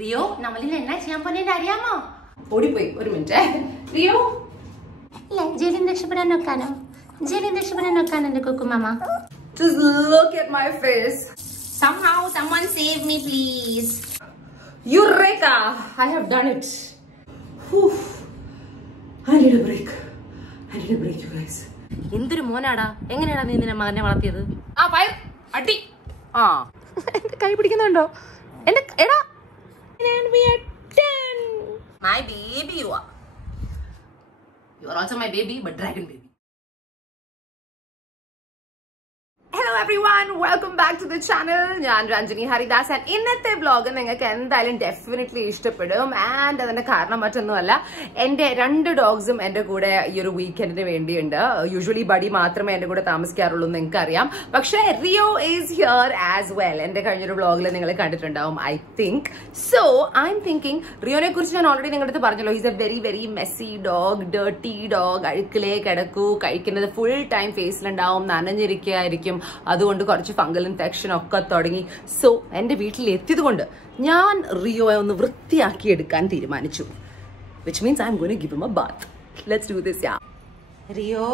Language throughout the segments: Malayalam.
റിയോ നമ്മളിൽ എന്നാ ചെയ്യാൻ പോന്നേന്ന് അറിയാമോ? ഓടിപ്പോയി ഒരു മിനിറ്റ്. റിയോ ജയിലിൽ രക്ഷപ്പെടാൻ നോക്കാനോ? ജയിലിൽ രക്ഷപ്പെടാൻ നോക്കാനോ എന്റെ കുക്കുമാമ? Just look at my face. Somehow someone save me please. Eureka! I have done it. Whew. I need a break. You guys. എന്തൊരു മോനാടാ, എങ്ങനെയാടാ നീ നിന്റെ മകനെ വളർത്തിയത്? ആ ഫയർ അടി. ആ എന്റെ കൈ പിടിക്കുന്നുണ്ടോ? എന്റെ എടാ we are done. My baby you are. You are also my baby but dragon baby. Hello everyone, welcome back to the channel. ഞാൻ രഞ്ജനി ഹരിദാസ് and ഇന്നത്തെ വ്ലോഗ് നിങ്ങൾക്ക് എന്തായാലും ഡെഫിനറ്റ്ലി ഇഷ്ടപ്പെടും. ആൻഡ് അതിന്റെ കാരണം മറ്റൊന്നുമല്ല, എന്റെ 2 ഡോഗ്സും എന്റെ കൂടെ ഈ ഒരു വീക്കെൻഡിന് വേണ്ടിയുണ്ട്. യൂഷ്വലി ബഡി മാത്രമേ എന്റെ കൂടെ താമസിക്കാറുള്ളൂ എന്ന് എനിക്കറിയാം. പക്ഷേ Rio is here as well. എന്റെ കഴിഞ്ഞൊരു വ്ലോഗിൽ നിങ്ങൾ കണ്ടിട്ടുണ്ടാവും I think. So I'm thinking, റിയോനെ കുറിച്ച് ഞാൻ ഓൾറെഡി നിങ്ങളുടെ അടുത്ത് പറഞ്ഞല്ലോ, is a very very messy dog, dirty dog. അഴുക്കിലേ കിടക്കൂ, കഴിക്കുന്നത് ഫുൾ ടൈം ഫേസിലുണ്ടാവും, നനഞ്ഞിരിക്കുകയായിരിക്കും. അതുകൊണ്ട് കുറച്ച് ഫംഗൽ ഇൻഫെക്ഷൻ ഒക്കെ തുടങ്ങി. സോ എന്റെ വീട്ടിൽ എത്തിയത് കൊണ്ട് ഞാൻ റിയോയെ ഒന്ന് വൃത്തിയാക്കി എടുക്കാൻ തീരുമാനിച്ചു. Which means I'm going to give him a bath. Let's do this. Yeah Rio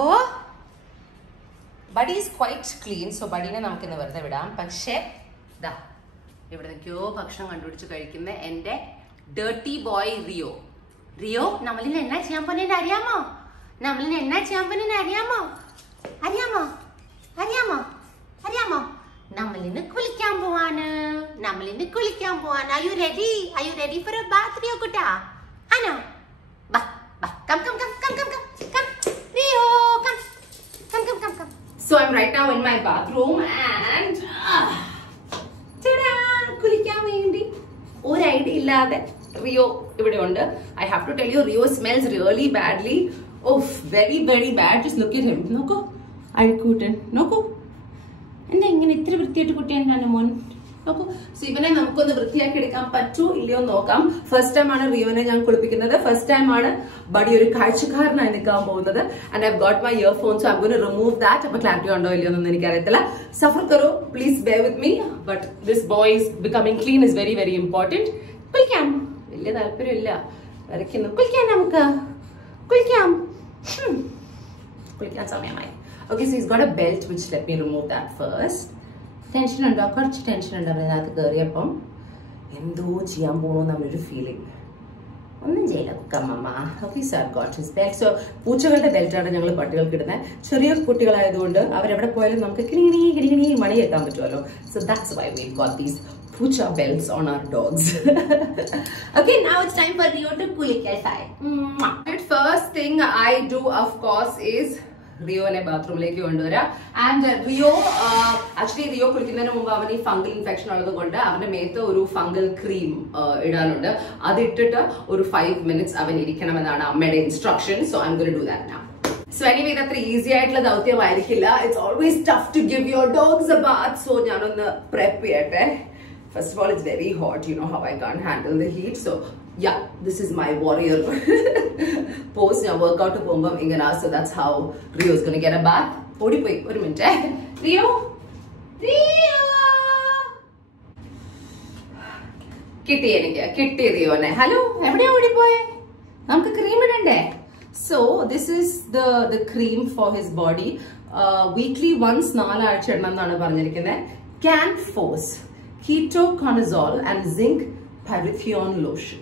buddy is quite clean. So ബഡീനെ നമുക്കിന്ന് വെറുതെ വിടാം. പക്ഷേ ദാ ഇവിടെ നിൽക്കോ ഭക്ഷണം കണ്ടുപിടിച്ച് കഴിക്കുന്ന എന്റെ ഡേർട്ടി ബോയ് റിയോ. റിയോ നമ്മളിൽ എന്നാ ചെയ്യാൻ പോന്നേന്ന് അറിയാമോ? നമ്മളിൽ എന്നാ ചെയ്യാൻ പോന്നേന്ന് അറിയാമോ? അറിയാമോ? അറിയാമോ? അറിയാമോ? നമ്മളിന്ന് കുളിക്കാൻ പോവാണ്. Are you ready? Are you ready for a bath, Rio കുട്ടാ? ആണോ? ബാ ബാ come Rio come. So I'm right now in my bathroom and tada, കുളിക്കാൻ വേണ്ടി ഒരു ഐഡിയ ഇല്ലാതെ റിയോ ഇവിടെ ഉണ്ട്. I have to tell you, Rio smells really badly. Oh, very very bad. Just look at him. നോക്കൂ, അഴുക്കൂട്ടൻ നോക്കൂ. എന്താ ഇങ്ങനെ ഇത്ര വൃത്തിയായിട്ട് കുട്ടിയാണ് മോൻ? നോക്കൂ. സോ ഇവനെ നമുക്കൊന്ന് വൃത്തിയാക്കി എടുക്കാൻ പറ്റൂ ഇല്ലയോ നോക്കാം. ഫസ്റ്റ് ടൈം ആണ് റിയോനെ ഞാൻ കുളിപ്പിക്കുന്നത്. ഫസ്റ്റ് ടൈം ആണ് ബഡി ഒരു കാഴ്ചക്കാരനായി നിൽക്കാൻ പോകുന്നത്. And I got my earphone, so I am going to remove that. അപ്പൊ ക്ലാരിറ്റി ഉണ്ടോ ഇല്ലയോ എന്നൊന്നും എനിക്കറിയത്തില്ല. സഫർ കറോ, please bear with me. But this boy is becoming clean is very very important. കുളിക്കാം, വലിയ താല്പര്യമില്ല, വരയ്ക്കുന്നു. കുളിക്കാം, നമുക്ക് കുളിക്കാം. കുളിക്കാൻ സമയമായി. Okay, so he's got a belt, which let me remove that first. Tension undo, കുറച്ച് ടെൻഷൻ ഉണ്ട് അവനകത്ത് കയറിയപ്പം. എന്തോ ചെയ്യാൻ പോകണമെന്ന് അവനൊരു ഫീലിംഗ്. ഒന്നും ചെയ്യില്ല കുക്കമ്മ. Okay, so I got his belt. So പൂച്ചകളുടെ ബെൽറ്റാണ് ഞങ്ങൾ പട്ടികൾക്ക് ഇടുന്നത്. ചെറിയ കുട്ടികളായതുകൊണ്ട് അവരെവിടെ പോയാലും നമുക്ക് കിണികിണി മണി കേൾക്കാൻ പറ്റുമല്ലോ. So that's why we got these pucha belts on our dogs. Okay, now it's time for Rio to kulikkai. First thing I do, of course, is റിയോനെ ബാത്റൂമിലേക്ക് കൊണ്ടുവരാം. ആൻഡ് റിയോ ആക്ച്വലി റിയോ കുളിക്കുന്നതിന് മുമ്പ് അവന് ഈ ഫംഗൽ ഇൻഫെക്ഷൻ ഉള്ളത് കൊണ്ട് അവന്റെ മേത്ത് ഒരു ഫംഗൽ ക്രീം ഇടാനുണ്ട്. അത് ഇട്ടിട്ട് ഒരു 5 minutes അവൻ ഇരിക്കണമെന്നാണ് അമ്മയുടെ instruction. So I'm going to do that now. So anyway ഇത് അത്ര ഈസി ആയിട്ടുള്ള ദൗത്യമായിരിക്കില്ല. It's always tough to give your dogs a bath. So ഞാനൊന്ന് പ്രെപ്പ് ചെയ്യട്ടെ. First of all, it's very hot. You know how I can't handle the heat. So yeah, this is my warrior pose. Now workout to bombam ingana. So that's how Rio is going to get a bath. Odi poi oru minute. Rio kitty enike kitty Rio ne. Hello, evide odi poye? Namukku cream idande. So this is the cream for his body. Weekly once 4 ആഴ്ച ഇടണമെന്നാണ് പറഞ്ഞിരിക്കുന്നത്. Can Force ketoconazole and zinc parathion lotion.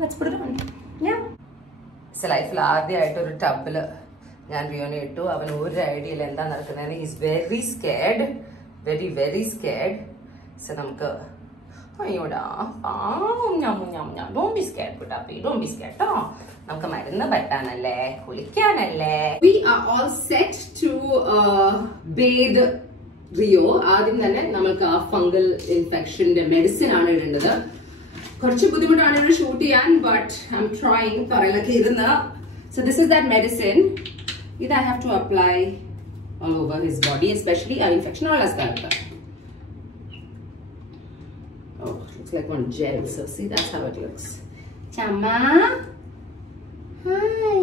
Let's put it on. Yeah. So ലൈഫിൽ ആദ്യമായിട്ട് ഒരു ടബിൽ ഞാൻ റിയോനെ ഇട്ടു. അവൻ ഒരു ഐഡിയയിൽ എന്താ നടക്കുന്നതെന്ന്. Is very scared, very very scared. So നമുക്ക് അയ്യോടാ ഡോണ്ട് ബി സ്കേർഡ് കുട്ടാപ്പി, ഡോണ്ട് ബി സ്കേർഡ് ട്ടോ. നമുക്ക് മരുന്ന് പറ്റാനല്ലേ, കുളിക്കാനല്ലേ. We are all set to bathe Rio. ആദ്യം തന്നെ നമ്മൾക്ക് ആ ഫംഗൽ ഇൻഫെക്ഷന്റെ മെഡിസിൻ ആണ് ഇടേണ്ടത്. കുറച്ച് ബുദ്ധിമുട്ടാണ് ഇവിടെ ഷൂട്ട് ചെയ്യാൻ, ബട്ട് ഐ എം ട്രൈയിങ്. പറയലൊക്കെ ഇരുന്ന്. So this is that medicine. ഇത് I have to apply all over his body, especially ആ ഇൻഫെക്ഷൻ ഉള്ള സ്ഥലത്ത്. Oh, looks like one gel. So see, that's how it looks. Chama, hi.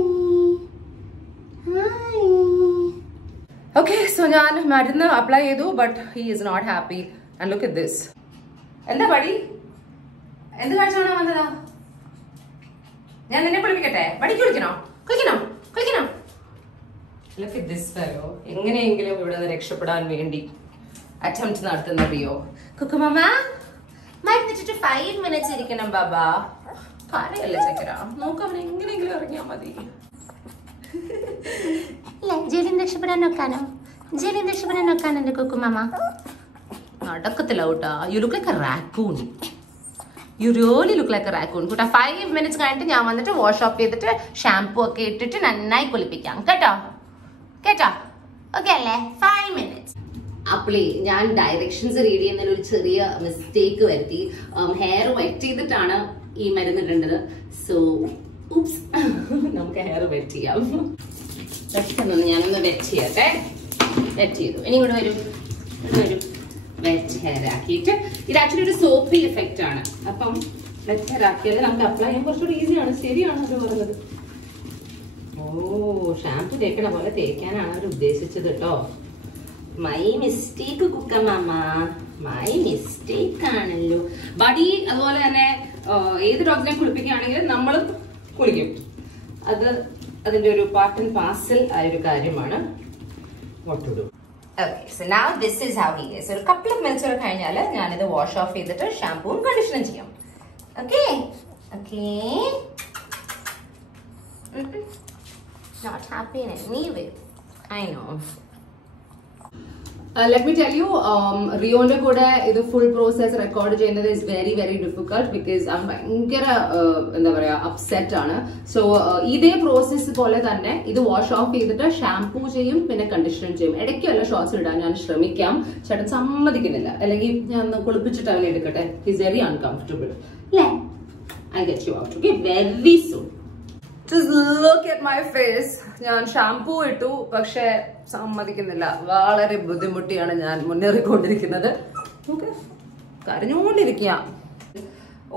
Okay, so ഞാൻ മരുന്ന് അപ്ലൈ ചെയ്തു, but he is not happy. And look at this. എന്താ പടി? എന്ത് കാഴ്ച കാണാൻ വന്നതാ? ഞാൻ നിന്നെ കുളിപ്പിക്കട്ടെ? വടിക്ക് കുളിക്കണോ? കുളിക്കണോ? കുളിക്കണോ? Look at this fellow. എങ്ങനെയെങ്കിലും ഇവിടെ നിന്ന് രക്ഷപ്പെടാൻ വേണ്ടി അറ്റംപ്റ്റ് നടത്തുന്ന റിയോ. കുക്കുമമ്മ മരുന്നിട്ടിട്ട് 5 minutes ഇരിക്കണം ബാബാ. കരയല്ലേ ചക്കര, നോക്ക് അവൻ എങ്ങനെയെങ്കിലും ഇറങ്ങിയാ മതി. ജയിലിൽ രക്ഷപ്പെടാൻ നോക്കാനോ? ജയിലിൽ രക്ഷപ്പെടാൻ നോക്കാനോ എന്റെ കുക്കുമമ്മ? നടക്കത്തില്ല കൂട്ടാ. You look like A raccoon. You really look like A raccoon കൂട്ടാ. 5 minutes കഴിഞ്ഞിട്ട് ഞാൻ വന്നിട്ട് വാഷ് ഓഫ് ചെയ്തിട്ട് ഷാംപൂ ഒക്കെ ഇട്ടിട്ട് നന്നായി കുളിപ്പിക്കാം കേട്ടോ. കേട്ടോ? ഓക്കെ അല്ലേ? 5 minutes. അപ്പളേ ഞാൻ ഡയറക്ഷൻസ് റീഡ് ചെയ്യുന്നതിൽ ഒരു ചെറിയ മിസ്റ്റേക്ക് വരുത്തി. ഹെയർ വെറ്റ് ചെയ്തിട്ടാണ് ഈ മരുന്ന് ഇടേണ്ടത്. സോ ഉപ്സ്, നമുക്ക് ഹെയർ വെറ്റ് ചെയ്യാം. പെട്ടെന്ന് ഞാനൊന്ന് വെറ്റ് ചെയ്യട്ടെ. വെറ്റ് ചെയ്തു. ഇനി ഇങ്ങോട്ട് വരും, വരും. വെറ്റ് ഹെയർ ആക്കിയിട്ട് ഇത് ആക്ച്വലി ഒരു സോപ്പി എഫക്റ്റ് ആണ്. അപ്പം വെറ്റ് ഹെയർ ആക്കിയാൽ നമുക്ക് അപ്ലൈ ചെയ്യാൻ കുറച്ചുകൂടി ഈസിയാണ്. ശരിയാണ് അത് പറഞ്ഞത്. ഓ, ഷാംപൂ തേക്കണ പോലെ തേക്കാനാണ് അവർ ഉദ്ദേശിച്ചത് കേട്ടോ. മൈ മിസ്റ്റേക്ക് കുക്കമ്മ, മൈ മിസ്റ്റേക്ക് ആണല്ലോ. ബഡി അതുപോലെ തന്നെ ഏത് ഡോഗിനെ കുളിപ്പിക്കുകയാണെങ്കിലും നമ്മൾ കുളിക്കും. അത് അതിന്റെ ഒരു പാർട്ട് ആൻഡ് പാർസൽ ആയൊരു കാര്യമാണ്. What to do? Okay, so now this is how he is. ഒരു couple of minutes കൂടെ കഴിഞ്ഞാൽ ഞാനിത് വാഷ് ഓഫ് ചെയ്തിട്ട് ഷാംപൂവും കണ്ടീഷനും ചെയ്യാം. Okay? Okay? Not happy in any way. I know. Let me tell you, റിയോന്റെ കൂടെ ഇത് ഫുൾ പ്രോസസ് റെക്കോർഡ് ചെയ്യുന്നത് is very very difficult because ഭയങ്കര എന്താ പറയാ അപ്സെറ്റ് ആണ്. സോ ഇതേ പ്രോസസ്സ് പോലെ തന്നെ ഇത് വാഷ് ഓഫ് ചെയ്തിട്ട് ഷാംപൂ ചെയ്യും, പിന്നെ കണ്ടീഷണർ ചെയ്യും. ഇടയ്ക്ക് വല്ല ഷോർട്സ് ഇടാൻ ഞാൻ ശ്രമിക്കാം. ചേട്ടൻ സമ്മതിക്കുന്നില്ല. അല്ലെങ്കിൽ ഞാൻ ഒന്ന് കുളിപ്പിച്ചിട്ട് അവനെ എടുക്കട്ടെ. His very uncomfortable. അല്ലേ? I get you out. Okay, very soon. Just look at my face. ഞാൻ ഷാംപൂ ഇട്ടു, പക്ഷെ സമ്മതിക്കുന്നില്ല. വളരെ ബുദ്ധിമുട്ടിയാണ് ഞാൻ മുന്നേറിക്കൊണ്ടിരിക്കുന്നത്. കരഞ്ഞുകൊണ്ടിരിക്കുക.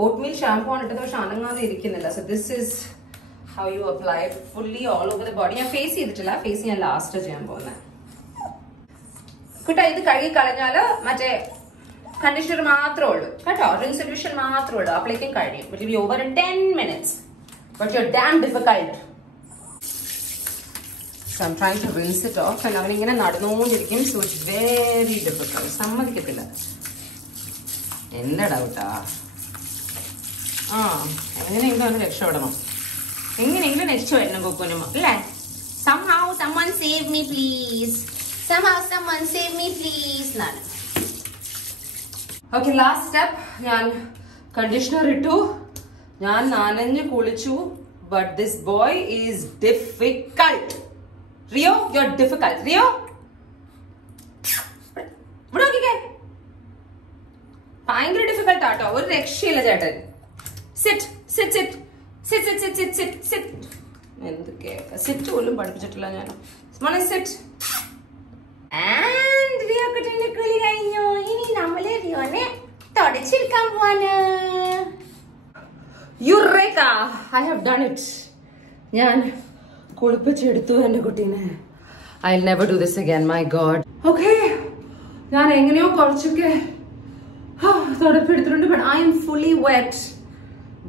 ഓട്ട്മീൽ ഷാംപൂ ആണ് ഇട്ടത്, പക്ഷെ അനങ്ങാതെ ഇരിക്കുന്നില്ല. So this is how you apply fully all over the body. ഞാൻ ഫേസ് ചെയ്തിട്ടില്ല. ഫേസ് ഞാൻ ലാസ്റ്റ് ചെയ്യാൻ പോകുന്നത്. കുട്ടാ, ഇത് കഴുകി കളഞ്ഞാല് മറ്റേ കണ്ടീഷണർ മാത്രമേ ഉള്ളൂ കേട്ടോ. റിൻസ് സൊല്യൂഷൻ മാത്രമേ ഉള്ളൂ. അപ്പോഴേക്കും കഴിയും. It will be over in 10 minutes. But you're damn difficult. So I'm trying to rinse it off. And I'm going to so it's very difficult. സമ്മതിക്കത്തില്ല. എന്താ ഡൗട്ടാ? എങ്ങനെയെങ്കിലും ഒന്ന് രക്ഷപ്പെടണം. എങ്ങനെയെങ്കിലും രക്ഷപ്പെടണം കൊക്കുനുമ അല്ലേ? Somehow someone save me please. Somehow someone save me please. എന്നാണ്. Okay, last step. ഞാൻ കണ്ടീഷണർ ഇട്ടു. ഞാൻ നനഞ്ഞു കുളിച്ചു. But this boy is difficult. Rio, you are difficult. Rio, ഇവിടെ നോക്കിക്കേ. ഭയങ്കര ഡിഫിക്കൾട്ട് ആട്ടോ. ഒരു രക്ഷയില്ല ചേട്ടൻ. Sit sit sit sit sit sit sit sit sit. എന്തൊക്കെ സിറ്റ് പോലും പഠിപ്പിച്ചിട്ടില്ല ഞാൻ. സിറ്റ്. ആൻഡ് റിയോ കുട്ടിന്റെ കുളി കഴിഞ്ഞു. ഇനി നമ്മള് റിയോനെ തുടച്ചെടുക്കാൻ പോവാണ്. Eureka! I have done it. ഞാൻ കുളിപ്പിച്ചെടുത്തു എന്റെ കുട്ടീനെ. I'll never do this again, my God. Okay. ഞാൻ എങ്ങനെയോ കുറച്ചൊക്കെ തുടപ്പെടുത്തിട്ടുണ്ട്. But I am fully wet.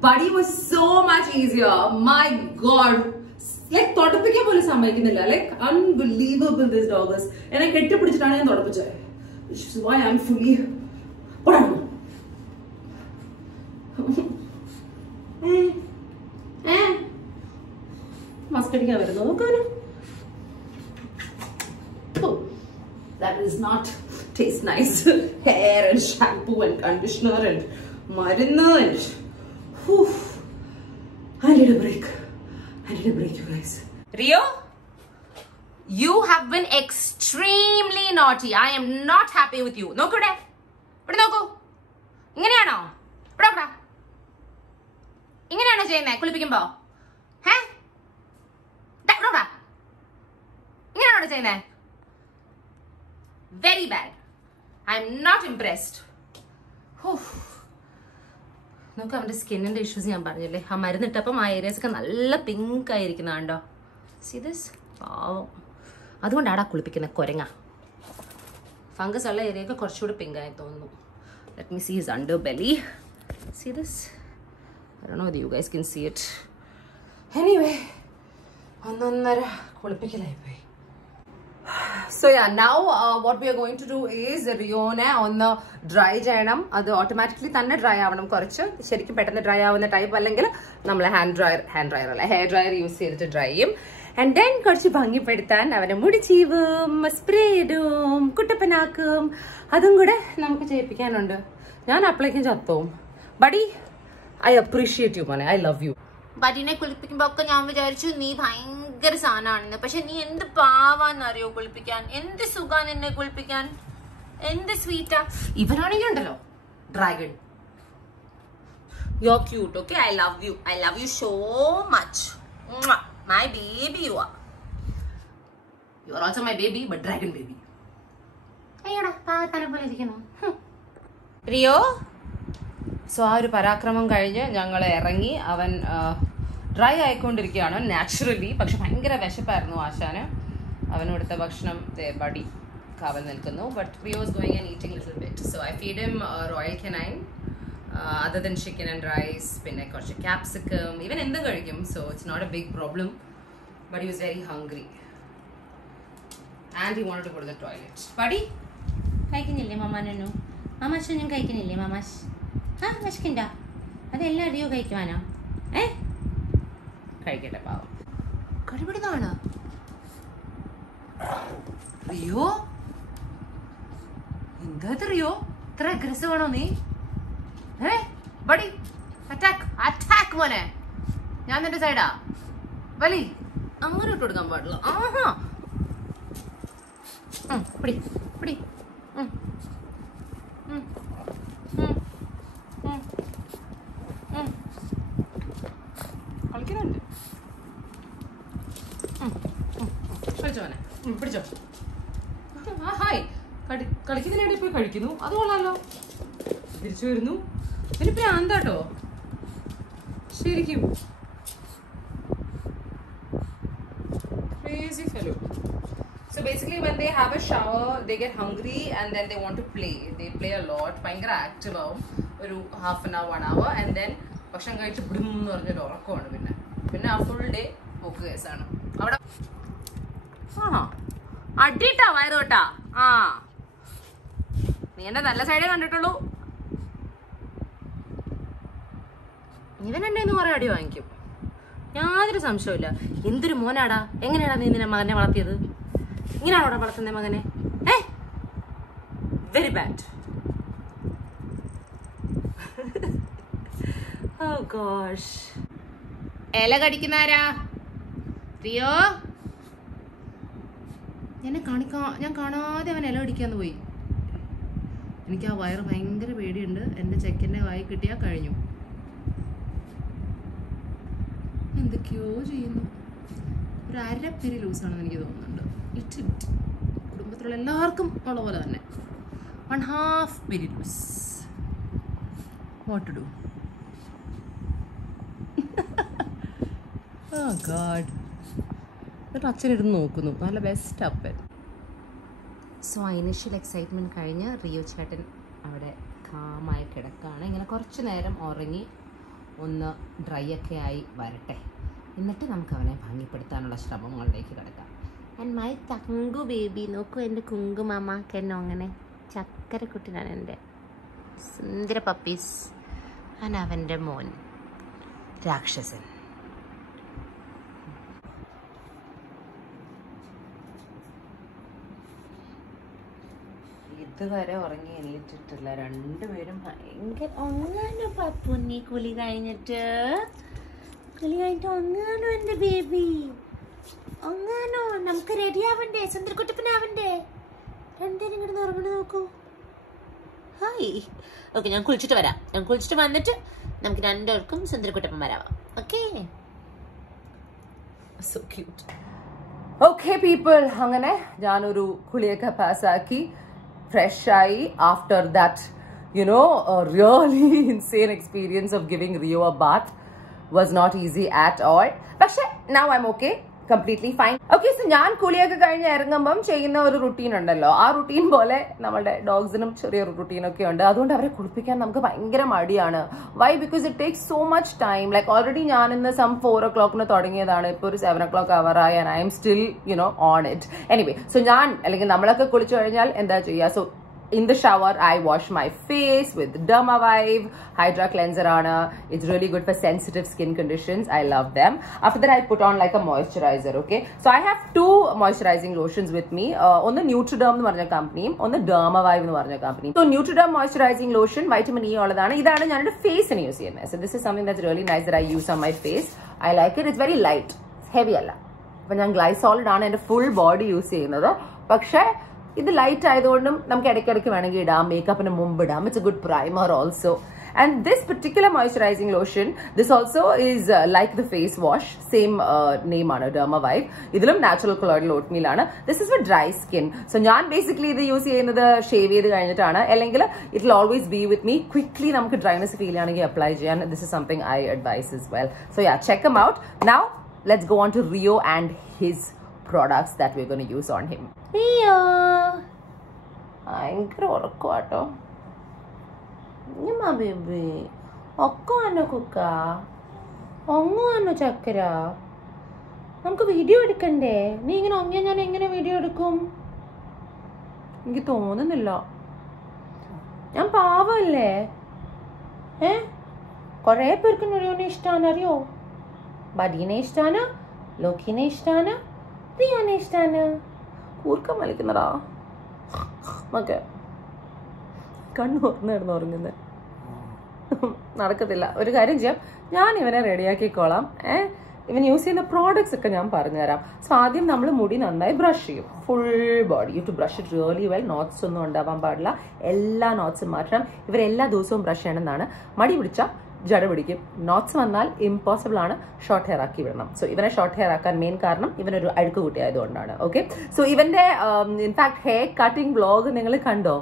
Body was so much easier. My God. Like തുടപ്പിക്കാൻ പോലും സമ്മതിക്കുന്നില്ല. Like unbelievable this dog is. എന്നെ കെട്ടിപ്പിടിച്ചിട്ടാണ് ഞാൻ തുടപ്പിച്ചത്. Which is why I'm fully... Whatever. മസ്കടിക്കാൻ വരുന്നു നോക്കാനോ. That is not taste nice. Hair and shampoo and conditioner and marina and I need a break. I need a break, you guys. Rio, you have been extremely naughty. I am not happy with you. നോക്കൂടെ, ഇവിടെ നോക്കൂ. ഇങ്ങനെയാണോ? ഇവിടെ ഇങ്ങനെയാണോ ചെയ്യുന്നേ കുളിപ്പിക്കുമ്പോ? ഇങ്ങനെയാണോ ചെയ്യുന്നേ? Very bad. I am not impressed. നോക്ക്, അവന്റെ സ്കിന്നിന്റെ ഇഷ്യൂസ് ഞാൻ പറഞ്ഞില്ലേ. ആ മരുന്നിട്ടപ്പം ആ ഏരിയാസ് ഒക്കെ നല്ല പിങ്ക് ആയിരിക്കുന്ന കണ്ടോ? See this? പാവം. അതുകൊണ്ടാണ് ആ കുളിപ്പിക്കുന്ന കൊരങ്ങ. ഫംഗസ് ഉള്ള ഏരിയ ഒക്കെ കുറച്ചുകൂടി പിങ്ക് ആയി തോന്നുന്നു. Let me see his under belly. See this? I don't know whether you guys can see it. Anyway, ഒന്നൊന്നര കുളിപ്പിക്കലായി പോയി. So yeah, now what we are going to do is റിയോനെ ഒന്ന് ഡ്രൈ ചെയ്യണം. അത് ഓട്ടോമാറ്റിക്കലി തന്നെ ഡ്രൈ ആവണം. കുറച്ച് ശരിക്കും പെട്ടെന്ന് ഡ്രൈ ആവുന്ന ടൈപ്പ് അല്ലെങ്കിൽ നമ്മൾ ഹെയർ ഡ്രയർ യൂസ് ചെയ്തിട്ട് ഡ്രൈ ചെയ്യും. ആൻഡ് ദെൻ കുറച്ച് ഭംഗിപ്പെടുത്താൻ അവനെ മുടി ചീവും, സ്പ്രേ ഇടും, കുട്ടപ്പനാക്കും. അതും കൂടെ നമുക്ക് ചെയ്യിപ്പിക്കാനുണ്ട്. ഞാൻ അപ്ലൈക്കും ചത്തവും. ബഡി, ഐ അപ്രീഷിയേറ്റ് യു മോനെ, ഐ ലവ് യു. ബഡിനെ കുളിപ്പിക്കുമ്പോ ഒക്കെ ഞാൻ വിചാരിച്ചു നീ ഭയങ്കര സാധനമാണെന്ന്. പക്ഷെ നീ എന്ത് പാവാന്നറിയോ കുളിപ്പിക്കാൻ. എന്ത് സുഖാ നിന്നെ കുളിപ്പിക്കാൻ, എന്ത് സ്വീറ്റാ. ഇവനാണെങ്കിൽ ഉണ്ടല്ലോ dragon. You are cute. Okay, I love you so much. My baby you are. You are also my baby, but dragon baby. അയ്യടാ പാവത്താനെ പോലെ ഇരിക്കുന്നു. റിയോ. സോ ആ ഒരു പരാക്രമം കഴിഞ്ഞ് ഞങ്ങൾ ഇറങ്ങി. അവൻ ഡ്രൈ ആയിക്കൊണ്ടിരിക്കുകയാണ് നാച്ചുറലി. പക്ഷെ ഭയങ്കര വിശപ്പായിരുന്നു ആശാന്. അവനെടുത്ത ഭക്ഷണം ബഡി കാവൽ നിൽക്കുന്നു. But Rio is going and eating little bit. So I feed him royal canine other than chicken and rice. പിന്നെ കുറച്ച് capsicum, even എന്തും കഴിക്കും. So it's not a big problem. But he was very hungry and he wanted to go to the toilet. Buddy, കഴിക്കുന്നില്ലേ മാമാനു? മാമാശനും കഴിക്കുന്നില്ലേ മാമാശ്? ആ വിശക്കണ്ട. അതെല്ലാം അറിയോ കഴിക്കുവാനോ? കഴിക്കട്ടെ പാവം. കഴിപിടുന്നതാണ് റിയോ. എന്താ റിയോ ഇത്ര അഗ്രസീവ് ആണോ നീ? ബഡി, അറ്റാക്ക് മോനെ. ഞാൻ നിന്റെ സൈഡാ. വലി അങ്ങനെ ഇട്ട് കൊടുക്കാൻ പാടില്ല. ആഹാ, പിടി പിടി. കളിക്കുന്നുണ്ട്. കളിച്ചോ മോനെ, പിടിച്ചോ. ഹായ്, കളിക്കുന്നതിനിടയിൽ പോയി കഴിക്കുന്നു. അത് കൊള്ളാലോ. തിരിച്ചു വരുന്നു. പിന്നെ പ്രാന്താട്ടോ ശരിക്കും. Crazy fellow. So basically when they have a shower, they get hungry and then they want to play. They play a lot. ഭയങ്കര ആക്റ്റീവ് ആവും ഒരു half an hour 1 hour and then ഭക്ഷണം കഴിച്ച് വിടുമെന്ന് പറഞ്ഞൊരു ഉറക്കമാണ്. പിന്നെ ആ ഫുൾ ഡേ പോക്ക് കേസാണ് അവിടെ. അടിട്ടാ വയറോട്ടാ. നീ എന്റെ നല്ല സൈഡേ കണ്ടിട്ടുള്ളൂ. ഇവൻ എന്റെ കുറെ അടി വാങ്ങിക്കും, യാതൊരു സംശയമില്ല. എന്തൊരു മോനാടാ. എങ്ങനെയാടാ നീ നിന്നെ മകനെ വളർത്തിയത്? ഇങ്ങനെയാണോടാ വളർത്തുന്ന മകനെ? Very bad. Oh gosh. ഇല കടിക്കുന്നാരാ? റിയോ, ഞാൻ കാണാതെ അവൻ ഇല കടിക്കാന്ന് പോയി. എനിക്ക് ആ വയറ് ഭയങ്കര പേടിയുണ്ട്. എൻ്റെ ചെക്കൻ്റെ വായി കിട്ടിയാൽ കഴിഞ്ഞു. എന്തൊക്കെയോ ചെയ്യുന്നു. ഒരു അരപ്പിരി ലൂസാണെന്ന് എനിക്ക് തോന്നുന്നുണ്ട്. Little bit. കുടുംബത്തിലുള്ള എല്ലാവർക്കും ഉള്ള പോലെ തന്നെ 1/2 പിരി loose. What to do? Oh God. എന്നിട്ട് അച്ഛനിരുന്ന് നോക്കുന്നു. നല്ല ബെസ്റ്റ് അപ്പൻ. സോ ആ ഇനിഷ്യൽ എക്സൈറ്റ്മെൻറ്റ് കഴിഞ്ഞ് റിയോ ചേട്ടൻ അവിടെ കാമായി കിടക്കുകയാണ്. ഇങ്ങനെ കുറച്ച് നേരം ഉറങ്ങി ഒന്ന് ഡ്രൈ ഒക്കെ ആയി വരട്ടെ. എന്നിട്ട് നമുക്ക് അവനെ ഭംഗിപ്പെടുത്താനുള്ള ശ്രമങ്ങളിലേക്ക് കിടക്കാം. ആൻഡ് മൈ തങ്കു ബേബി. നോക്കൂ എൻ്റെ കുങ്കുമാമാക്കെന്നോ അങ്ങനെ ചക്കരക്കുട്ടിനാണ് എൻ്റെ സുന്ദര പപ്പീസ്. ആൻഡ് അവൻ്റെ മോൻ രാക്ഷസൻ. ഇതുവരെ ഉറങ്ങി എണീറ്റിട്ടില്ല. രണ്ടുപേരും ഭയങ്കര ഒങ്ങാനോ പപ്പുണ്ണി. കുളി കഴിഞ്ഞിട്ട് ഒങ്ങാനോ എൻ്റെ ബേബി. ഒങ്ങാനോ. നമുക്ക് റെഡി ആവണ്ടേ? സുന്ദരക്കുട്ടപ്പനാവണ്ടേ? രണ്ടുപേരും ഇങ്ങോട്ട് ഉറങ്ങണ നോക്കൂ. ഹായ്. ഓക്കെ, ഞാൻ കുളിച്ചിട്ട് വരാം. ഞാൻ കുളിച്ചിട്ട് വന്നിട്ട് നമുക്ക് രണ്ടുപേർക്കും സുന്ദരക്കുട്ടപ്പൻ വരാവാം. Okay. So cute. Okay people, അങ്ങനെ ഞാനൊരു കുളിയൊക്കെ പാസ്സാക്കി ഫ്രഷായി. After that really insane experience of giving Rio a bath was not easy at all. പക്ഷെ now I'm okay. Completely fine. Okay, so ഞാൻ കുളിയൊക്കെ കഴിഞ്ഞ് ഇറങ്ങുമ്പം ചെയ്യുന്ന ഒരു റുട്ടീൻ ഉണ്ടല്ലോ, ആ റുട്ടീൻ പോലെ നമ്മുടെ ഡോഗ്സിനും ചെറിയൊരു റുട്ടീനൊക്കെ ഉണ്ട്. അതുകൊണ്ട് അവരെ കുളിപ്പിക്കാൻ നമുക്ക് ഭയങ്കര മടിയാണ്. Why? Because it takes so much time. Like already ഞാൻ ഇന്ന് 4 o'clock തുടങ്ങിയതാണ്, ഇപ്പോൾ ഒരു 7 o'clock ആവാറായി and I'm still on it. Anyway, so ഞാൻ അല്ലെങ്കിൽ നമ്മളൊക്കെ കുളിച്ചു കഴിഞ്ഞാൽ എന്താ ചെയ്യുക? So in the shower, I wash my face with Dermavive Hydra Cleanser. It's really good for sensitive skin conditions. I love them. After that, I put on like a moisturizer. Okay, so I have 2 moisturizing lotions with me. On the Nutriderm nu parna company, on the Dermavive nu parna company. So Nutriderm moisturizing lotion, vitamin E ulladana. Idana njan face nu use cheyyunne. So this is something that's really nice that I use on my face. I like it. It's very light. It's heavy alla. Appo njan glycol aanu ende full body use cheyyunnathu. പക്ഷേ ഇത് ലൈറ്റ് ആയതുകൊണ്ടും നമുക്ക് ഇടയ്ക്കിടയ്ക്ക് വേണമെങ്കിൽ ഇടാം, മേക്കപ്പിന് മുമ്പ് ഇടാം. It's A good primer also. And this particular moisturizing lotion, this also is like the face wash, same name ആണ്, Dermavive. ഇതിലും natural colloidal oatmeal ആണ്. This is for dry skin. So ഞാൻ basically ഇത് യൂസ് ചെയ്യുന്നത് ഷേവ് ചെയ്ത് കഴിഞ്ഞിട്ടാണ്, അല്ലെങ്കിൽ it will always be with me. Quickly നമുക്ക് dryness feel ആണെങ്കിൽ അപ്ലൈ ചെയ്യാൻ. This is something I advise as well. So yeah, check him out. Now let's go on to Rio and his products that we're going to use on him. Rio, ഭയങ്കര ഉറക്കമാട്ടോ. ഞമ്മ ബേബി ഒക്കമാണോ കുക്ക, ഒങ്ങുവാണോ ചക്കര? നമുക്ക് വീഡിയോ എടുക്കണ്ടേ? നീ ഇങ്ങനെ ഒങ്ങിയാൽ ഞാൻ എങ്ങനെ വീഡിയോ എടുക്കും? എനിക്ക് തോന്നുന്നില്ല. ഞാൻ പാവല്ലേ? കുറേ പേർക്ക് നുരിയോനെ ഇഷ്ടമാണ്, അറിയോ? ബഡീനെ ഇഷ്ടമാണ്, ലോക്കിനെ ഇഷ്ടമാണ്, റിയോനെ ഇഷ്ടമാണ്. കൂർക്കം വലിക്കുന്നതാ മക്കെ, കണ്ണു ഓർന്നിരുന്ന് ഉറങ്ങുന്നത് നടക്കത്തില്ല. ഒരു കാര്യം ചെയ്യാം, ഞാൻ ഇവനെ റെഡിയാക്കിക്കോളാം. ഇവൻ യൂസ് ചെയ്യുന്ന പ്രോഡക്ട്സ് ഒക്കെ ഞാൻ പറഞ്ഞുതരാം. സോ ആദ്യം നമ്മൾ മുടി നന്നായി ബ്രഷ് ചെയ്യും, full body. You to brush it really well. Knots ഒന്നും ഉണ്ടാവാൻ പാടില്ല, എല്ലാ നോട്ട്സും മാറ്റണം. ഇവരെല്ലാ ദിവസവും ബ്രഷ് ചെയ്യണമെന്നാണ്. മടി പിടിച്ചാൽ ജട പിടിക്കും. നോട്ട്സ് വന്നാൽ ഇമ്പോസിബിൾ ആണ്, ഷോർട്ട് ഹെയർ ആക്കി വിടണം. സോ ഇവനെ ഷോർട്ട് ഹെയർ ആക്കാൻ മെയിൻ കാരണം ഇവനൊരു അഴുക്ക് കുട്ടിയായതുകൊണ്ടാണ്. ഓക്കെ, സോ ഇവന്റെ ഇൻഫാക്ട് ഹെയർ കട്ടിംഗ് വ്ലോഗ് നിങ്ങൾ കണ്ടോ?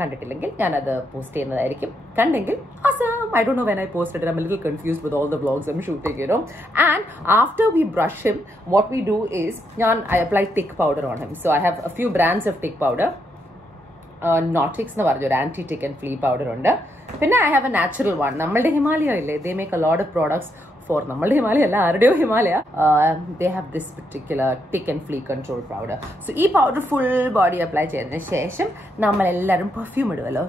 കണ്ടിട്ടില്ലെങ്കിൽ ഞാനത് പോസ്റ്റ് ചെയ്യുന്നതായിരിക്കും. കണ്ടെങ്കിൽ awesome. I don't know when I posted it. I'm a little confused with all the vlogs I'm shooting, And after we brush him, what we do is I apply tick powder on him. So I have a few brands of tick powder. Nautix എന്ന് പറഞ്ഞൊരു anti tick and flea powder ഉണ്ട്. പിന്നെ I have a natural one. നമ്മളുടെ ഹിമാലയ ഇല്ലേ, they make a lot of products for നമ്മളുടെ ഹിമാലയ അല്ല, ആരുടെയോ Himalaya. They have this particular tick and flea control powder. So ഈ പൗഡർ ഫുൾ ബോഡി അപ്ലൈ ചെയ്തതിന് ശേഷം നമ്മളെല്ലാവരും perfume ഇടുമല്ലോ.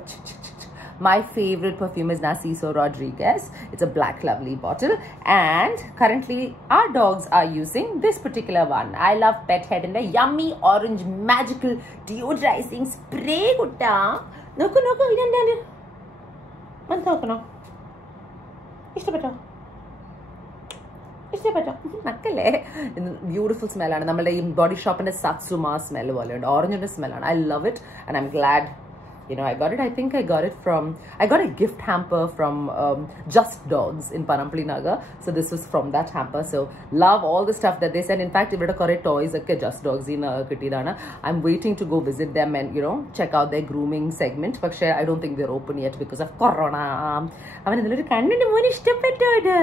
My favorite perfume is Narciso Rodriguez. It's a black lovely bottle, and currently our dogs are using this particular one. I love Pet Head and the yummy orange magical deodorizing spray. Gutta നോക്കൂ ഇതെന്താണ്? മനസ്സിലാക്കണോ? ഇഷ്ടപ്പെട്ടോ? നക്കല്ലേ? ബ്യൂട്ടിഫുൾ സ്മെല്ലാണ്. നമ്മുടെ ഈ ബോഡി ഷോപ്പിന്റെ സത്സുമ സ്മെൽ പോലെയുണ്ട്. ഓറഞ്ചിന്റെ സ്മെല്ലാണ്. I love it and I M GLAAD I got it. I think I got it from, I got a gift hamper from Just Dogs in Panampally Nagar. So this was from that hamper. So love all the stuff that they send. In fact, ivada kore toys okke Just Dogs in kittidana. I'm waiting to go visit them and check out their grooming segment. But I don't think they're open yet because of corona. Avanu idiloru kanninte moon ishtapetto idu.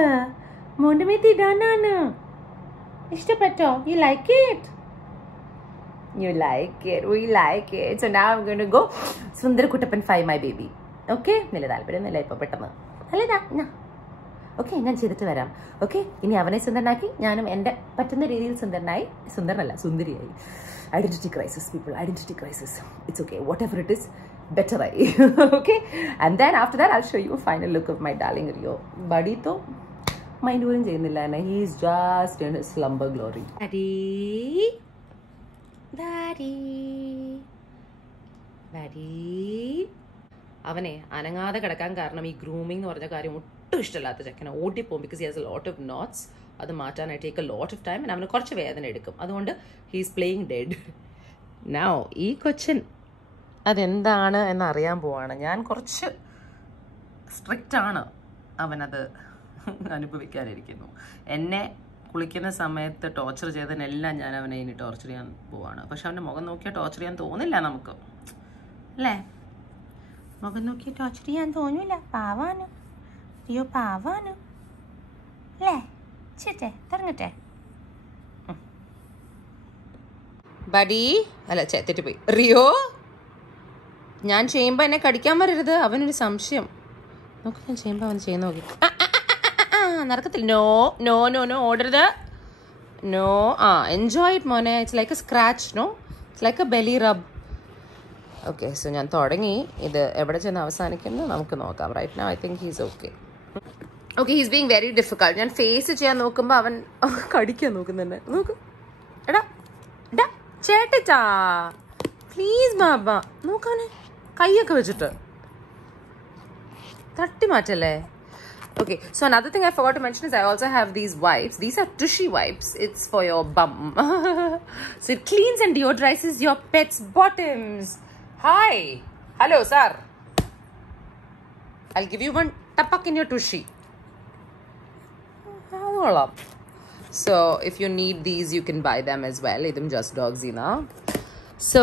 Monde methi idananu ishtapetto. You like it? You like it. We like it. So now I'm going to go Sundara Kuttappan 5 my baby. Okay? Nilla താല്പര്യമൊന്നുമില്ല ഇപ്പോൾ പെട്ടെന്ന്. നല്ലതാ. ഓക്കെ, ഞാൻ ചെയ്തിട്ട് വരാം. ഓക്കെ, ഇനി അവനെ സുന്ദരനാക്കി ഞാനും എൻ്റെ പറ്റുന്ന രീതിയിൽ സുന്ദരനായി, സുന്ദരനല്ല സുന്ദരിയായി. Identity crisis, people. Identity crisis. It's okay. Whatever it is, better I. Okay? And then after that, I'll show you a final look of my darling Rio. Buddy to mind പോലും ചെയ്യുന്നില്ല എന്നെ. He is just in his slumber glory. അവനെ അനങ്ങാതെ കിടക്കാൻ കാരണം ഈ ഗ്രൂമിംഗ് എന്ന് പറഞ്ഞ കാര്യം ഒട്ടും ഇഷ്ടമല്ലാത്ത ചെക്കനെ ഓടിപ്പോകും. Because he has a lot of knots. അത് മാറ്റാനായിട്ട് take a lot of time. അവന് കുറച്ച് വേദന എടുക്കും. അതുകൊണ്ട് he is playing dead. Now ഈ കൊച്ചൻ അതെന്താണ് എന്നറിയാൻ പോവാണ്. ഞാൻ കുറച്ച് സ്ട്രിക്റ്റ് ആണ്, അവനത് അനുഭവിക്കാനിരിക്കുന്നു. എന്നെ കുളിക്കുന്ന സമയത്ത് ടോർച്ചർ ചെയ്തതിനെല്ലാം ഞാൻ അവനെ ഇനി ടോർച്ചർ ചെയ്യാൻ പോവാണ്. പക്ഷെ അവൻ്റെ മുഖം നോക്കിയാൽ ടോർച്ചർ ചെയ്യാൻ തോന്നില്ല നമുക്ക്, അല്ലേ? മുഖം നോക്കിയാൽ ടോർച്ചർ ചെയ്യാൻ തോന്നില്ല. പാവാണ് അയ്യോ, പാവാണ് അല്ലേ? ചേട്ടേ തുടങ്ങട്ടെ. ബഡി അല്ല തെറ്റിപ്പോയി. റിയോ, ഞാൻ ചെയ്യുമ്പോൾ എന്നെ കടിക്കാൻ വരരുത്. അവനൊരു സംശയം. നോക്ക്, ഞാൻ ചെയ്യുമ്പോൾ അവൻ ചെയ്യുന്ന നോക്കി. നടക്കത്തില്ല. നോ നോ നോ നോ, ഓടരുത്. നോ. എൻജോയ് ഇറ്റ് മോനെ. It's like a scratch. No, it's like a belly rub. Okay, so ഞാൻ തുടങ്ങി. ഇത് എവിടെ ചെന്ന് അവസാനിക്കുന്നു നമുക്ക് നോക്കാം. Right now I think he's okay. Okay, he's being very difficult. ഞാൻ ഫേസ് ചെയ്യാൻ നോക്കുമ്പോൾ അവൻ കടിക്കാൻ നോക്കുന്നുണ്ട്. നോക്ക്, എടാ എടാ ചേട്ടാ പ്ലീസ് ബാബ. നോക്കാനെ കൈയൊക്കെ വെച്ചിട്ട് തട്ടി മാറ്റല്ലേ. Okay, so another thing I forgot to mention is I also have these wipes. These are Tushy wipes. It's for your bum. So it cleans and deodorizes your pet's bottoms. Hi. Hello, sir. I'll give you one tapak in your Tushy. So if you need these, you can buy them as well. Idum Just Dogs ina. So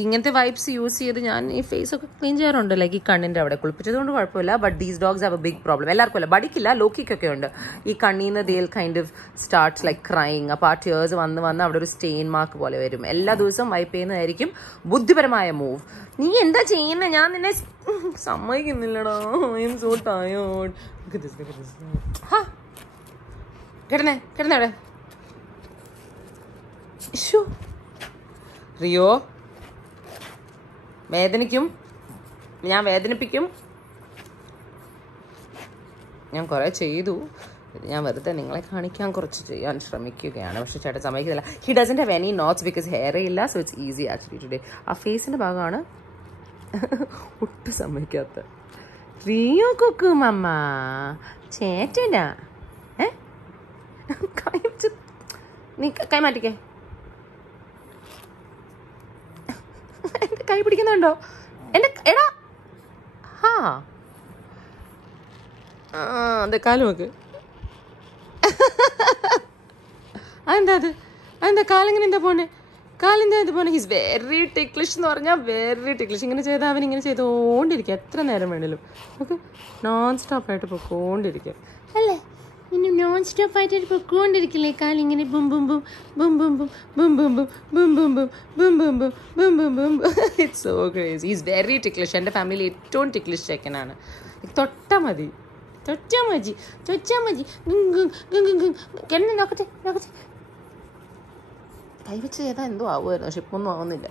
ഇങ്ങനത്തെ വൈപ്സ് യൂസ് ചെയ്ത് ഞാൻ ഈ ഫേസ് ഒക്കെ ക്ലീൻ ചെയ്യാറുണ്ട്. ലൈക്ക് ഈ കണ്ണിൻ്റെ അവിടെ കുളിപ്പിച്ചതുകൊണ്ട് കുഴപ്പമില്ല. But these dogs have a big problem. എല്ലാവർക്കും അല്ല, ബടിക്കില്ല, ലോക്കിക്കൊക്കെ ഉണ്ട്. ഈ കണ്ണീന്ന് they'll kind of starts like crying. അപ്പോൾ ആ ടേഴ്സ് വന്ന് അവിടെ ഒരു സ്റ്റെയിൻ മാർക്ക് പോലെ വരും. എല്ലാ ദിവസവും വൈപ്പ് ചെയ്യുന്നതായിരിക്കും ബുദ്ധിപരമായ മൂവ്. നീ എന്താ ചെയ്യുന്നത്? ഞാൻ നിന്നെ സമ്മതിക്കുന്നില്ലടാ. I'm so tired. കിടന്നേ അവിടെ. ഇഷ്യൂ റിയോ, വേദനിക്കും, ഞാൻ വേദനിപ്പിക്കും. ഞാൻ കുറേ ചെയ്തു. ഞാൻ വെറുതെ നിങ്ങളെ കാണിക്കാൻ കുറച്ച് ചെയ്യാൻ ശ്രമിക്കുകയാണ്. പക്ഷെ ചേട്ടൻ സമ്മതിക്കുന്നില്ല. He doesn't have any knots because ഹെയറേ ഇല്ല. So it's easy actually today. ആ ഫേസിൻ്റെ ഭാഗമാണ് ഒട്ടും സമ്മതിക്കാത്ത. റിയോ കുക്കു മമ്മ ചേട്ടനാ. നീ കൈ മാറ്റിക്കേ. എന്റെ കൈ പിടിക്കുന്നുണ്ടോ? എന്റെ എടാ അതെ കാല് നോക്ക്. അതെന്താ കാലിങ്ങനെ എന്താ പോന്നെ? കാലിന്താ ഇത് പോന്നെ? ഹിസ് വെരി ടിക്ലിഷ് എന്ന് പറഞ്ഞാൽ വെരി ടിക്ലിഷ്. ഇങ്ങനെ ചെയ്താൽ അവൻ ഇങ്ങനെ ചെയ്തുകൊണ്ടിരിക്കുക എത്ര നേരം വേണേലും. നമുക്ക് നോൺ സ്റ്റോപ്പായിട്ട് പൊക്കോണ്ടിരിക്കുക അല്ലേ? ഇനി നോൺ സ്റ്റോപ്പ് ആയിട്ട് പൊക്കോണ്ടിരിക്കില്ലേ? കാലിങ്ങനെ boom boom boom boom boom boom boom boom boom boom boom boom boom boom boom boom boom boom. It's so crazy. Is very ticklish. എൻ്റെ ഫാമിലിയിൽ ഏറ്റവും ടിക്ലിഷ് ചെക്കനാണ്. തൊട്ടാൽ മതി. കിടന്ന് നോക്കട്ടെ. കൈവച്ച് ചെയ്താൽ എന്തോ ആവുമായിരുന്നു. പക്ഷെ ഇപ്പൊന്നും ആവുന്നില്ല.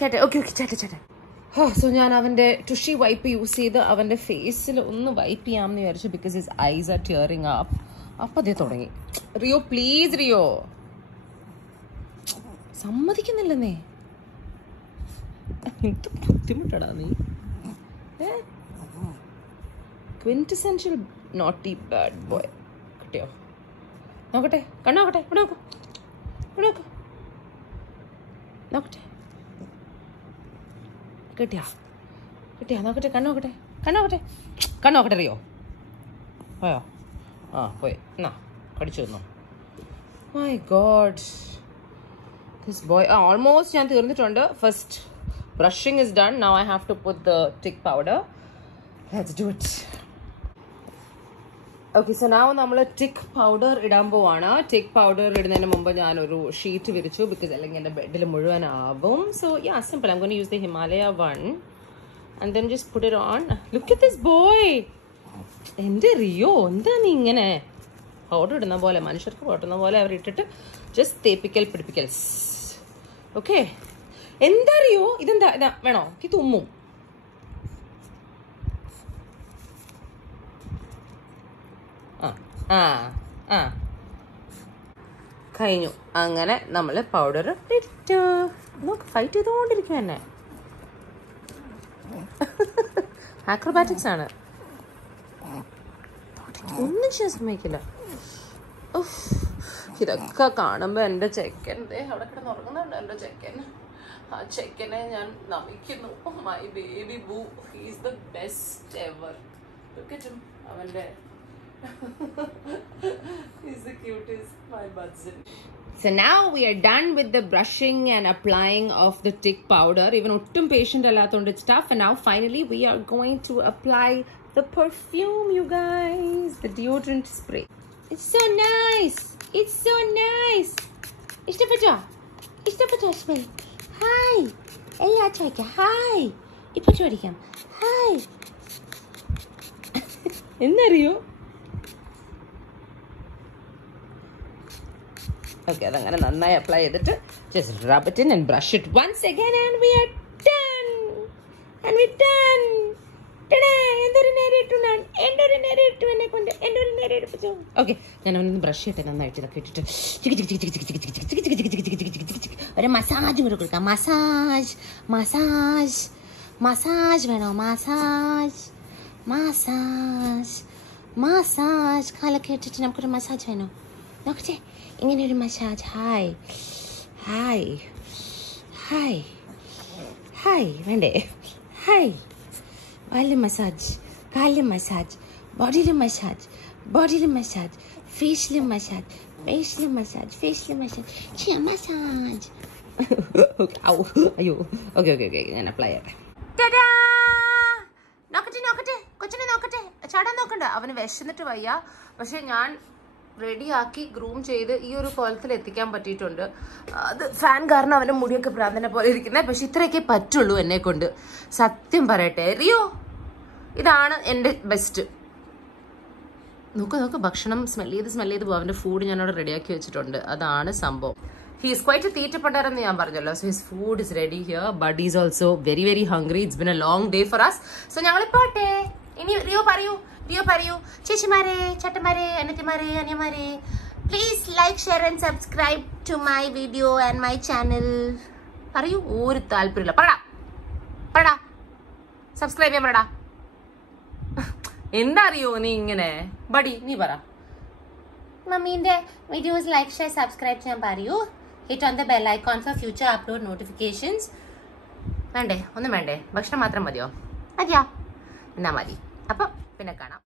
ചേട്ടാ ഓക്കെ ചേട്ടാ. സോ ഞാൻ അവൻ്റെ ടുഷി വൈപ്പ് യൂസ് ചെയ്ത് അവൻ്റെ ഫേസിൽ ഒന്ന് വൈപ്പ് ചെയ്യാമെന്ന് വിചാരിച്ചു. Because his eyes are tearing up. അപ്പം അതേ തുടങ്ങി. റിയോ പ്ലീസ്, റിയോ സമ്മതിക്കുന്നില്ലെന്നേ. എന്ത് ബുദ്ധിമുട്ടാടാ നീ. Quintessential naughty bad boy. കിട്ടിയോ? നോക്കട്ടെ, കണ്ണോക്കട്ടെ. ഇവിടെ നോക്കട്ടെ. കിട്ടിയാ നോക്കട്ടെ. കണ്ണോക്കട്ടെ. റിയോ പോയോ? പോയി. എന്നാ കടിച്ചു തന്നോ? My god, this boy. Almost ഞാൻ തീർന്നിട്ടുണ്ട്. First brushing is done. Now I have to put the tick powder. Let's do it. Okay, so now നമ്മൾ ടിക്ക് പൗഡർ ഇടാൻ പോവാണ്. ടിക്ക് പൗഡർ ഇടുന്നതിന് മുമ്പ് ഞാനൊരു ഷീറ്റ് വിരിച്ചു. ബിക്കോസ് അല്ലെങ്കിൽ എൻ്റെ ബെഡിൽ മുഴുവനാവും. So yeah, simple. I'm going to use the Himalaya one and then just put it on. Look at this boy. എൻ്റെ റിയോ, എന്താ നീ ഇങ്ങനെ പൗഡർ ഇടുന്ന പോലെ, മനുഷ്യർക്ക് പൊട്ടുന്ന പോലെ അവർ ഇട്ടിട്ട് ജസ്റ്റ് പിടിപ്പിക്കൽസ്. ഓക്കെ, എന്താ റിയോ ഇതെന്താ? ഇതാ വേണോ? ഇത് തുമ്മും. കഴിഞ്ഞു. അങ്ങനെ നമ്മൾ പൗഡർ ഇട്ടു. നോക്ക്, ഫൈറ്റ് ചെയ്തുകൊണ്ടിരിക്കും എന്നെ. ആക്രോബാറ്റിക്സ് ആണ്. ഒന്നും ചെയ്യാൻ സമ്മതിക്കില്ല. ഇതൊക്കെ കാണുമ്പോൾ എൻ്റെ ചെക്കൻ അവിടെ കിടന്നുറങ്ങുന്നുണ്ട്. എൻ്റെ ചെക്കൻ, ആ ചെക്കനെ ഞാൻ നമിക്കുന്നു. My baby boo, he's the best ever. അവൻ്റെ he's the cutest, my budget. So now we are done with the brushing and applying of the tick powder. Even ottum patient allathondi stuff. And now finally we are going to apply the perfume, you guys. The deodorant spray. It's so nice. It's so nice. ഇഷ്ടപ്പെട്ടോ? ഇഷ്ടപ്പെട്ടോ സ്മെൽ? ഹായ്. എല്ലാ ചോദിക്കാം. ഹായ്. ഇപ്പൊ ചോദിക്കാം. ഹായ്. എന്നറിയോ? ഓക്കെ, അതങ്ങനെ നന്നായി അപ്ലൈ ചെയ്തിട്ട് just rub it in and brush it once again and we are done. And we done. എന്തൊരു നേരം ഇട്ടു ഞാൻ. എന്തൊരു നേരം ഇട്ടു എന്നെ കൊണ്ട്. എന്തൊരു നേരം എടുപ്പിച്ചു. ഓക്കെ, ഞാൻ അവനൊന്ന് ബ്രഷ് ചെയ്യട്ടെ നന്നായിട്ട്. ഇതൊക്കെ ഇട്ടിട്ട് ഒരു മസാജ് കൂടെ കൊടുക്കാം. മസാജ് മസാജ് മസാജ് വേണോ? മസാജ് മസാജ് മസാജ് കാലൊക്കെ ഇട്ടിട്ട് നമുക്കൊരു മസാജ് വേണോ? നോക്കട്ടെ, ഇങ്ങനെ ഒരു massage. Hi hi hi hi വേണ്ടേ? ഹായ്. കാലിൽ മസാജ്, കാലിൽ മസാജ്, ബോഡിയിൽ മസാജ്, ബോഡിയിൽ മസാജ്, ഫേസിൽ മസാജ്, ഫേസിൽ മസാജ്, ഫേസിൽ മസാജ്, മസാജ്. അയ്യോ, ഓക്കെ ഓക്കെ ഓക്കെ, ഞാൻ അപ്ലൈ ചെയ്യട്ടെ. നോക്കട്ടെ നോക്കട്ടെ, കൊച്ചിനെ നോക്കട്ടെ. ചാടാൻ നോക്കണ്ട, അവന് വിശന്നിട്ട് വയ്യ. പക്ഷെ ഞാൻ റെഡിയാക്കി ഗ്രൂം ചെയ്ത് ഈ ഒരു കോലത്തിൽ എത്തിക്കാൻ പറ്റിയിട്ടുണ്ട്. അത് ഫാൻ കാരണം അവൻ്റെ മുടിയൊക്കെ പ്രാന്തനെ പോലെ ഇരിക്കുന്നത്. പക്ഷെ ഇത്രയൊക്കെ പറ്റുള്ളൂ എന്നെ കൊണ്ട്. സത്യം പറയട്ടെ റിയോ, ഇതാണ് എൻ്റെ ബെസ്റ്റ്. നോക്ക് നോക്ക്, ഭക്ഷണം സ്മെൽ ചെയ്ത് പോകും. അവൻ്റെ ഫുഡ് ഞാൻ അവിടെ റെഡിയാക്കി വെച്ചിട്ടുണ്ട്. അതാണ് സംഭവം. ഹീസ് ക്വൈറ്റ് തീറ്റപ്പെട്ടാരെന്ന് ഞാൻ പറഞ്ഞല്ലോ. So his food is ready here. But is also very very hungry. It's been a long day for us. So ഞങ്ങൾ പോട്ടെ. ഇനി റിയോ പറയൂ, റിയോ പറയൂ. ചേച്ചിമാരെ, ചേട്ടന്മാരെ, അനിയത്തിമാരെ, അനിയന്മാരെ, please like, share and subscribe to my video and my channel. പറയൂ. ഒരു താല്പര്യമില്ല. പറടാ സബ്സ്ക്രൈബ് ചെയ്യാൻ പറടാ. എന്താ അറിയോ നീ ഇങ്ങനെ? ബഡി നീ പറ. മമ്മീന്റെ വീഡിയോസ് ലൈക്ക്, ഷെയർ, സബ്സ്ക്രൈബ് ചെയ്യാൻ പറയൂ. Hit on the bell icon for future upload notifications. വേണ്ടേ? ഒന്നും വേണ്ടേ? ഭക്ഷണം മാത്രം മതിയോ? മതിയോ? എന്നാ മതി. അപ്പം പിന്നെ കാണാം.